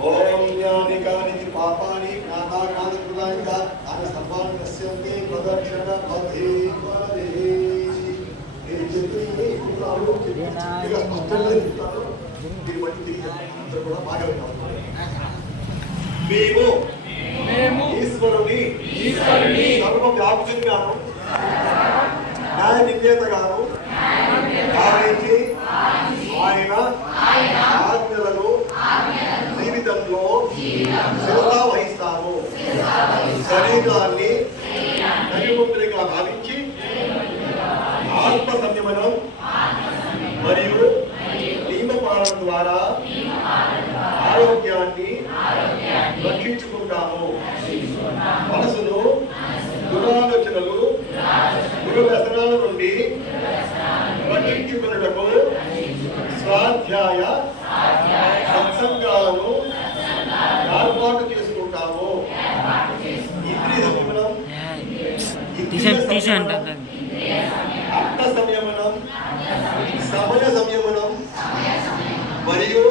ओम यानि कानि पापानि ज्ञाताज्ञातकृतानि तानि सर्वाणि नश्यन्ति प्रदक्षिण पथे वदे మేము ఈశ్వరుని సర్వవ్యాప్తిగాను న్యాయ నిర్ణేతగాను భావించి ఆయన ఆజ్ఞలను జీవితంలో శిరసా వహిస్తాము. శరీరాన్ని దైవముద్రగా భావించి ఆత్మ సంయమనం మరియు నియమపాలన ద్వారా ఆరోగ్యాన్ని రక్షించుకుంటాము. మనసును దురాలోచనలు దుర్వ్యసనాల నుండి రక్షించుకున్నటకు స్వాధ్యాయ సత్సంగాలను ఏర్పాటు చేసుకుంటాము. ఇంద్రియ సంయమనం, అర్థ సంయమనం, సమయ సంయమనం మరియు